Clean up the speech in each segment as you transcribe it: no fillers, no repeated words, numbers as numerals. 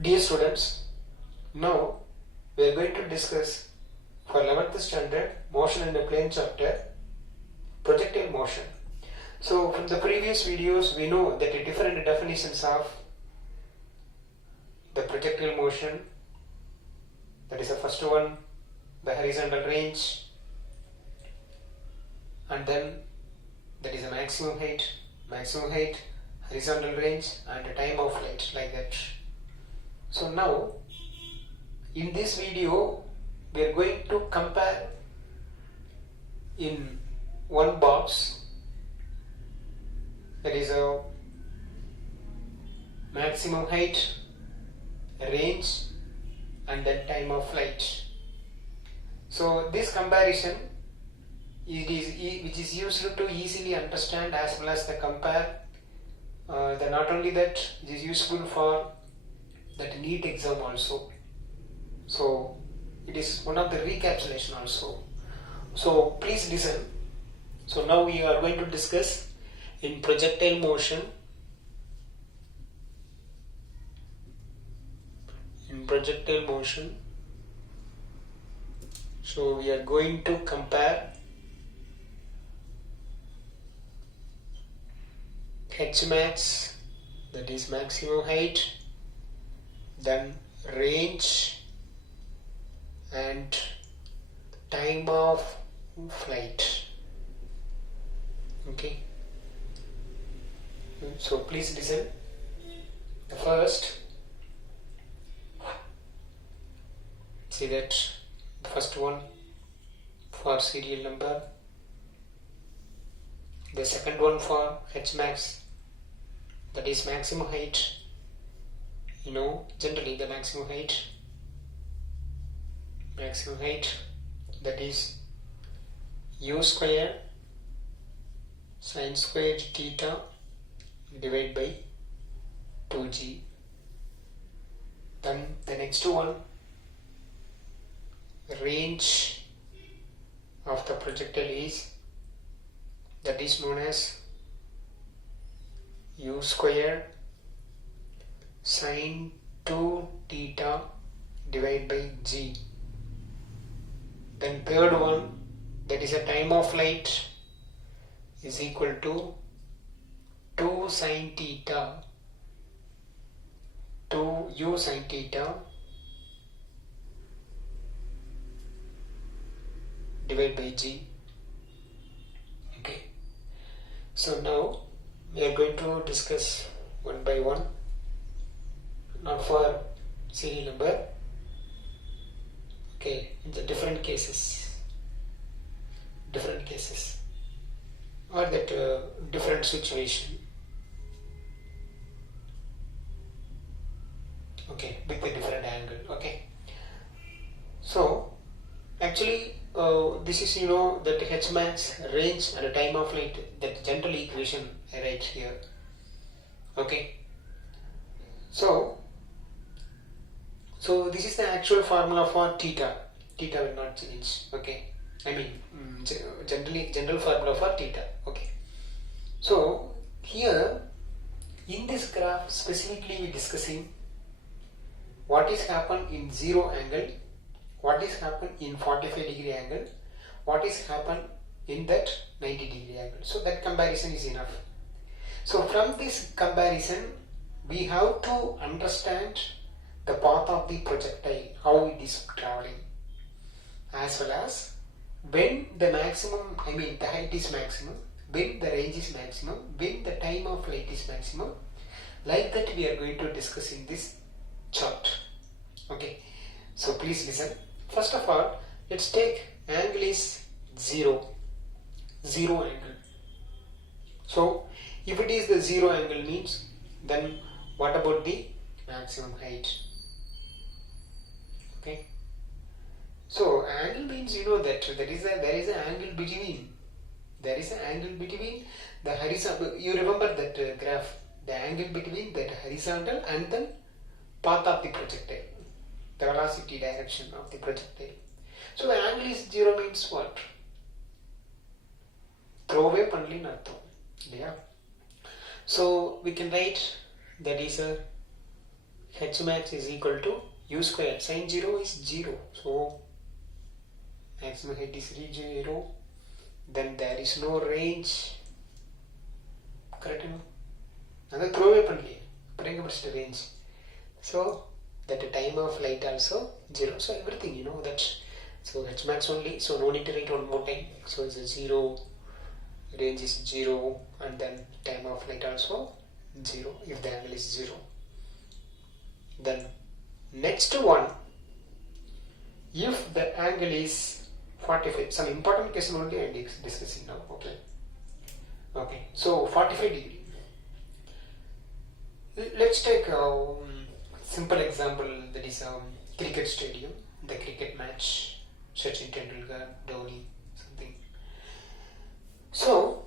Dear students, now we are going to discuss for 11th standard motion in a plane chapter, projectile motion. So from the previous videos we know that the different definitions of the projectile motion, that is the first one, the horizontal range, and then that is the maximum height, horizontal range, and the time of flight, like that. So now in this video we are going to compare in one box, that is a maximum height, range, and then time of flight. So this comparison which is used to easily understand as well as the compare. Not only that, it is useful for that NEET exam also. So it is one of the recapitulation also. So please listen. So now we are going to discuss in projectile motion. So we are going to compare Hmax, that is maximum height, then range and time of flight. Okay, so please listen. The first, see that the first one for serial number, the second one for Hmax, that is maximum height. You know, generally the maximum height, that is u square sine squared theta divided by 2g. Then the next one, range of the projectile is, that is known as u square sine 2 theta divided by g. Then third one, that is a time of flight, is equal to 2 sine theta, 2 u sine theta divided by g. Okay, so now we are going to discuss one by one, not for serial number. Okay, in the different cases or that different situation. Okay, with a different angle. Okay, so actually this is, you know, that Hmax, range and time of flight, that general equation I write here. Okay, so this is the actual formula for theta will not change. Okay, I mean general formula for theta. Okay, so here in this graph specifically we discussing what is happen in 0 angle, what is happen in 45-degree angle, what is happen in that 90-degree angle. So that comparison is enough. So from this comparison we have to understand the path of the projectile, how it is traveling, as well as when the maximum, I mean the height is maximum, when the range is maximum, when the time of flight is maximum. Like that we are going to discuss in this chart. Okay, so please listen. First of all, let's take angle is 0 angle. So if it is the 0 angle means, then what about the maximum height? Okay, so angle means, you know, that there is an angle between the horizontal. You remember that graph, the angle between that horizontal and then path of the projectile, the velocity direction of the projectile. So the angle is 0 means what? Throwaway panli nartham. Yeah. So we can write that is a h max is equal to u square. Sine 0 is 0. So maximum height is 0. Then there is no range. Correct? Another throwaway range. So that the time of flight also 0. So everything that's so h max only. So no need to write one more time. So it's a 0. Range is 0, and then time of flight also 0 if the angle is 0. Then next one, if the angle is 45, some important case only I am discussing now. Okay, so 45 degree. Let's take a simple example, that is cricket stadium, the cricket match, Sachin Tendulkar, Dhoni, something. So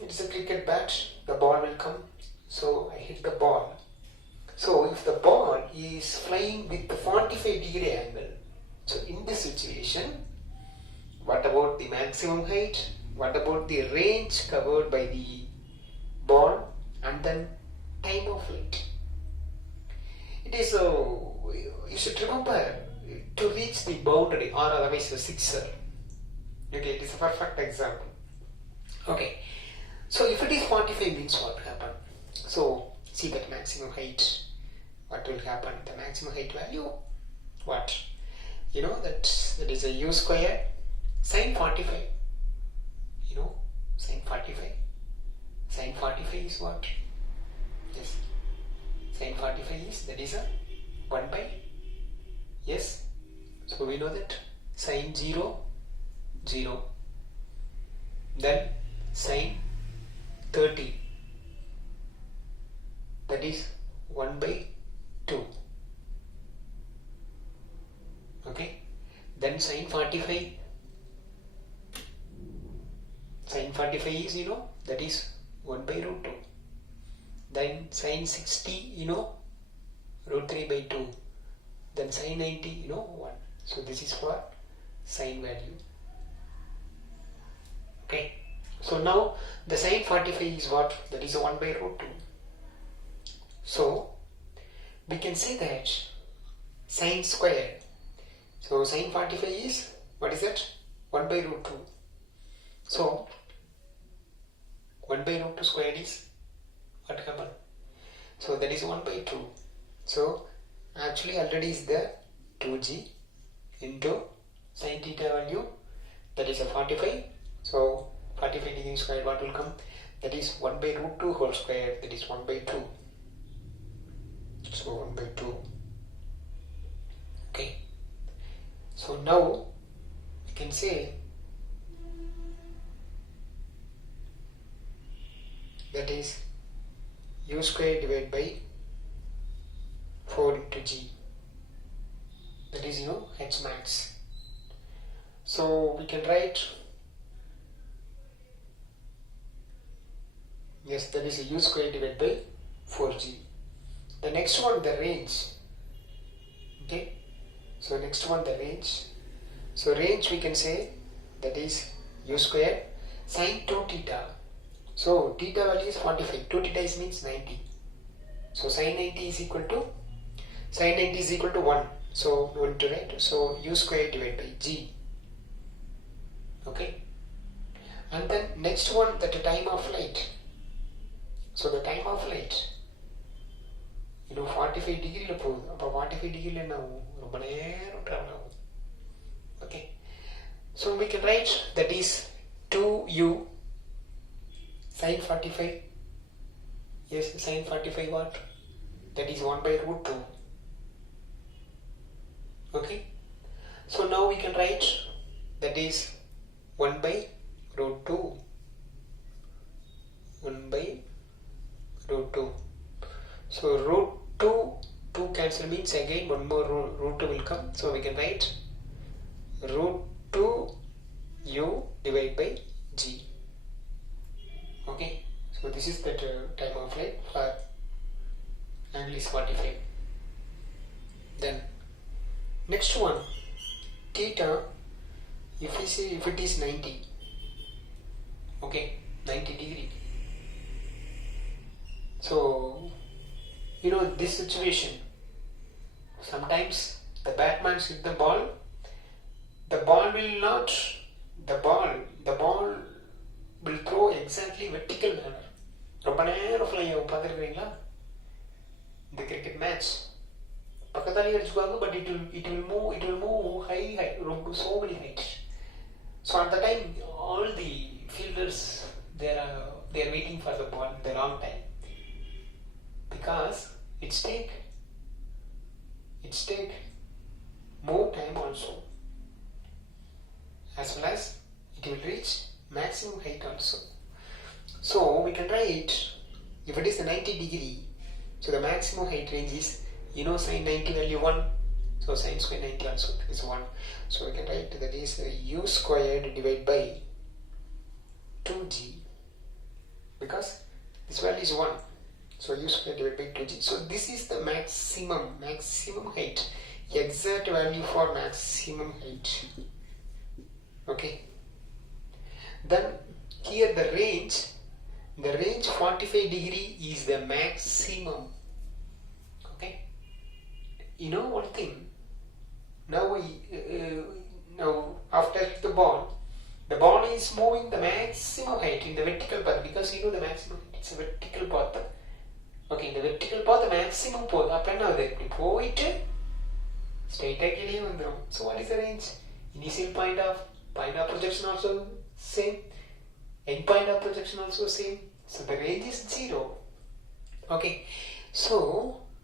it's a cricket bat, the ball will come, so I hit the ball. So if the ball is flying with the 45 degree angle, so in this situation, what about the maximum height, what about the range covered by the ball, and then time of flight? It is you should remember to reach the boundary, or otherwise a sixer. Okay, it is a perfect example. Okay, so if it is 45 means what will happen? So see that maximum height, what will happen? The maximum height value, what? That is a u square sine 45. Sine 45. Sine 45 is what? Yes. Sine 45 is, that is a 1 by, yes. So we know that sine 0, 0. Then sine 30, that is 1 by 2. Okay. Then sine 45. Sine 45 is, that is 1 by root 2. Then sine 60, root 3 by 2. Then sine 90, 1. So this is for sine value. Okay. So now the sine 45 is what? That is 1 by root 2. So we can say that sine square. So sine 45 is, what is that? 1 by root 2. So 1 by root 2 squared is what happened? So that is 1 by 2. So actually already is there 2g into sin theta value, that is a 45. So 45 degree squared, what will come? That is 1 by root 2 whole square, that is 1 by 2. So 1 by 2. Okay. So now we can say that is u square divided by 4 into g, that is h max. So we can write, yes, that is a u square divided by 4g. The next one, the range. Okay, so next one, the range. So range we can say that is u square sin 2 theta. So theta value is 45, 2 theta is means 90. So sin 90 is equal to, sin 90 is equal to 1. So we want to write, so u square divided by g. Okay. And then next one, that the time of flight. So the time of flight, 45 degree la போகுது. அப்ப 45 degree la என்ன ஆகும்? ரொம்ப நேரம் travel ஆகும். Okay. So we can write that is 2u sin 45. Yes, sin 45 what? That is 1 by root 2. Okay. So now we can write that is 1 by root 2. 1 by root 2. So root 2 cancel means again one more root 2 will come. So we can write root 2 u divided by g. Okay. So this is the time of flight for angle is 45. Then next one, theta, if we say if it is 90, okay, 90 degree. So you know this situation, sometimes the batsman hit the ball will not, the ball will throw exactly vertical manner. ரொம்ப நேரம் fly ஆகும், பார்த்துருக்கீங்களா இந்த cricket match பக்கத்தாலே அடிச்சுக்குவாங்க, but it will move high ரொம்ப so many height. So at the time all the fielders they are waiting for the ball the long time, because it's take more time also, as well as it will reach maximum height also. So we can write, if it is a 90 degree, so the maximum height range is, you know, sin 90 value 1, so sin square 90 also is 1. So we can write that is u squared divided by 2g, because this value is 1, so u squared divided by 2g. So this is the maximum height, exact value for maximum height. Okay, then here the range 45 degree is the maximum. Okay, you know one thing, now after the ball is moving the maximum height in the vertical path, because you know the maximum height, it's a vertical path. Okay, in the vertical path the maximum path அப்ப என்ன ஆகுது, இப்படி போயிட்டு ஸ்ட்ரைட்டா கீழே வந்துடும். So what is the range? Initial point of projection also same, end point of projection also same, so the range is 0. Okay, so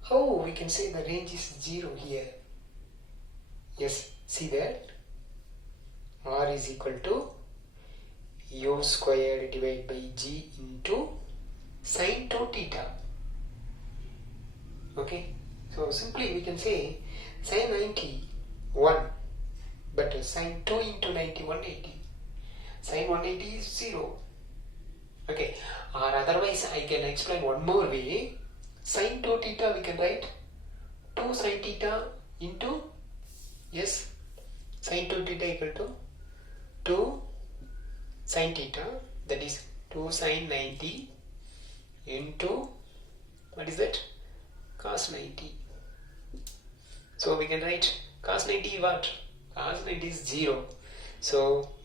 how we can say the range is 0 here? Yes, see that r is equal to u squared divided by g into sin 2 theta. Okay, so simply we can say sin 90 1, but sin 2 into 90 180, sin 180 is 0. Okay, or otherwise I can explain one more way. Sin 2 theta we can write 2 sin theta into, yes, sin 2 theta equal to 2 sin theta, that is 2 sin 90 into, what is that, cos 90. So we can write cos 90 what? Cos 90 is 0. So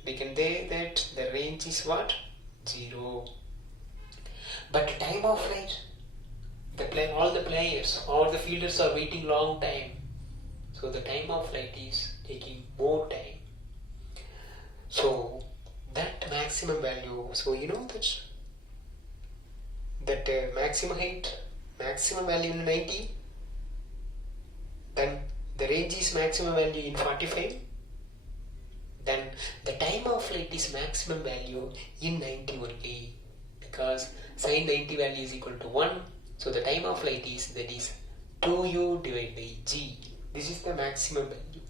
we can say that the range is what? 0. But time of flight, all the players, all the fielders are waiting long time. So the time of flight is taking more time. So that maximum value, so you know that maximum height, maximum value in 90, then the range is maximum value in 45, then the time of flight is maximum value in 90 only, because sin 90 value is equal to 1, so the time of flight is, that is 2u divided by g. This is the maximum value.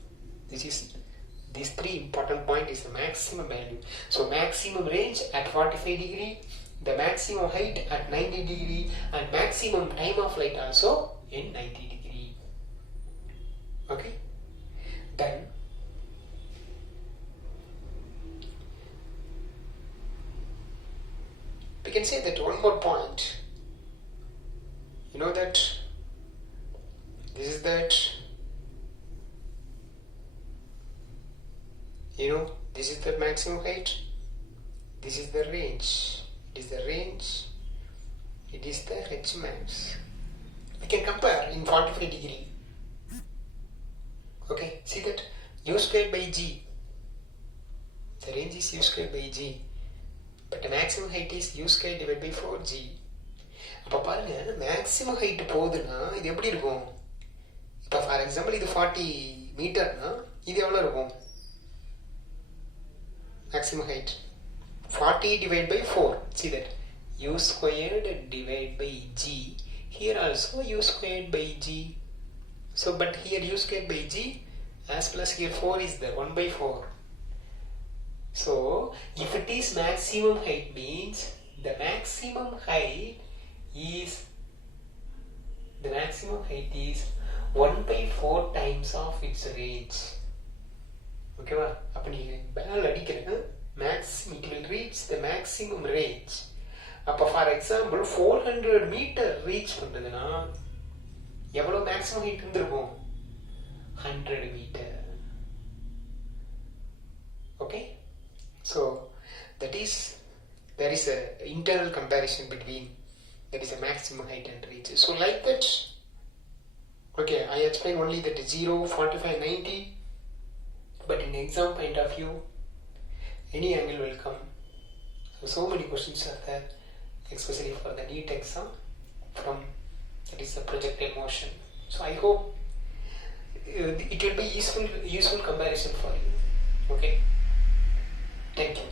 These three important point is the maximum value. So maximum range at 45 degree, the maximum height at 90 degree, and maximum time of flight also in 90 degree. Okay, then we can say that one more point, you know, that this is that, you know, this is the maximum height, this is the range, it is the range, it is the H max. We can compare in 45 degree. Okay, see that u squared by g, the range is u squared by g, but the maximum height is u squared divided by 4g. அப்போ பாருங்க, maximum height போகுதுன்னா இது எப்படி இருக்கும்? இப்போ for example இது 40 மீட்டர்னா இது எவ்வளோ இருக்கும்? Maximum height 40 divided by 4. See that u squared divided by g. Here also u squared by g. So but here u squared by g as plus here 4 is there, 1 by 4. So if it is maximum height, means the maximum height is 1 by 4 times of its range. ஓகேவா? அப்போ நீங்கள் பேல் அடிக்கிறது maximum, it will reach the maximum range. அப்போ for example 400 metre reach பண்ணுறதுன்னா எவ்வளோ maximum height இருந்திருக்கும்? 100 meter. Okay, so there is a internal comparison between that is a maximum height and reach. So like that, okay, I explained only that 0, 45, 90, but in exam point of view, any angle will come. So many questions are there, especially for the NEET exam from that is the projectile motion. So I hope it will be useful comparison for you. Okay, thank you.